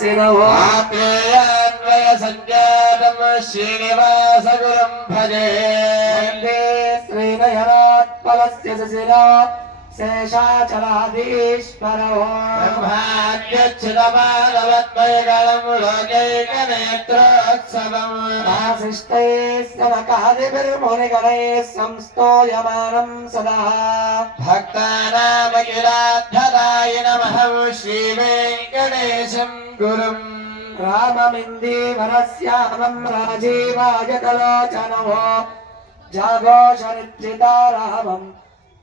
శిరవో ఆత్రేయాన్వయ సంజాతం శ్రీనివాసగురం భజే. వందే శ్రీనయనాత్పలస్య శిరో శేషాచలాధీశ్వరో. బ్రహ్మాద్యచ్యుతమానవద్వయగళం లోకైకనేత్రోత్సవం వాసిష్టైస్తనకాదిభిర్మునిగణైः సంస్తోయమానం సదా. భక్తానామఖిలాధరాయ నమః శ్రీవేంకటేశం గురుం. రామమిందీవరస్యామం రాజీవాయతలోచనో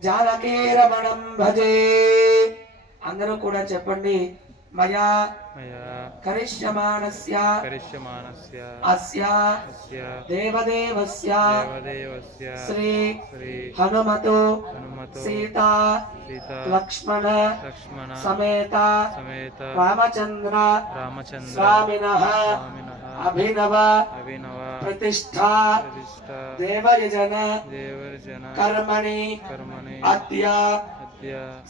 జాఘోషరిచితారామం జానకీరమణం భజే. అందరూ కూడా చెప్పండి మయా కరిష్యమాణస్య కరిష్యమానస్య అస్య అస్య దేవదేవస్య దేవదేవస్య శ్రీ శ్రీ హనుమతు హనుమతో సీతా సీత లక్ష్మణ లక్ష్మణ సమేత సమేత రామచంద్ర రామచంద్ర స్వామినః. స్వామినః. अभिनव अभिनव प्रतिष्ठा देवयजन देवर्जन कर्मणि कर्मणि अद्य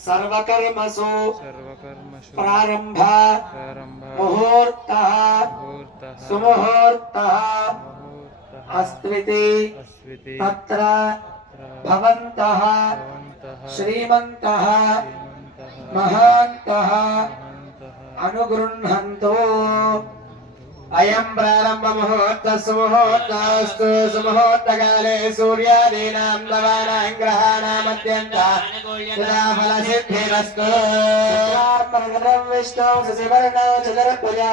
सर्वकर्मसु प्रारंभ मुहूर्त सुमुहूर्त अस्विति तत्र भवन्तः श्रीमन्तः महान्तः अनुगृह्णन्तु। అయం ప్రారంభ ముహూర్త సుముహూర్తస్తు సుముహూర్తకాలే సూర్యాదీనాం లవానాం గ్రహాణామత్యంత ఫల సిద్ధిరస్తు శుక్లాంబరధరం విష్ణు శశివర్ణో చతుర్భుజో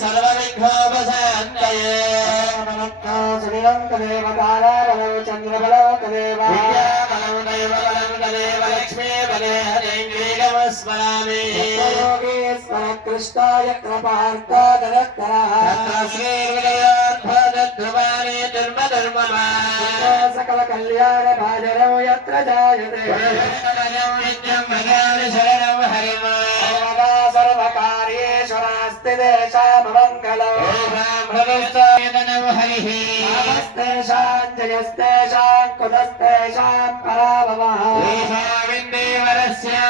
సర్వవిఘ్నోపశాంతయే శరీరం తదేవ తారాబలం చంద్రబలం తదేవ విద్యాబలం తదేవ లక్ష్మీ బలే హరేంద్రీగమస్మరామి स्मरामि कृष्णाय कृपार्थदरत्तरः श्रीविनयात्मद्रुवाणि धर्मधर्ममा सकलकल्याणभाजनौ यत्र जायते शरणं हरिम सर्वकार्येश्वरास्ति देशाममङ्गलौ भविष्येदनौ हरिः तेषां जयस्तेषां कुलस्तेषां पराभवः वरस्य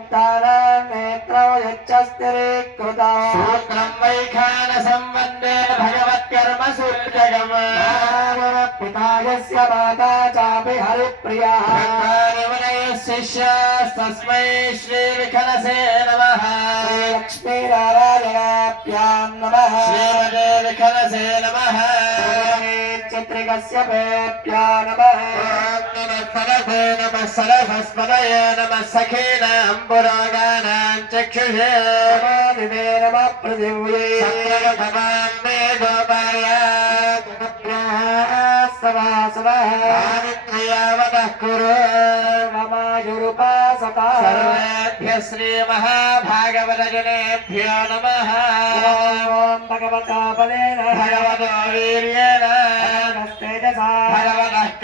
उत्ताननेत्रौ यच्चस्तिरे कृता सूत्रं वैखानसम्बन्धे भगवत्कर्मसुर्जगम् पिता माता चापि हरिप्रियः। शिष्यास्तस्मै श्रीविखनसे नमः। लक्ष्मीनारायणाभ्यां नमः। श्रीमते विखनसे नमः। चित्रिकस्य पेभ्या नमः। మాతా చాపి హరిప్రియా శిష్యస్తస్మై శ్రీ విఘనసే నమః లక్ష్మీనారాయణాభ్యాం నమః శ్రీమదే విఘనసే నమః చిత్రికస్య పేభ్యా నమః నమః నమః సరస్వతయే నమః సఖీనాం పురోగానాం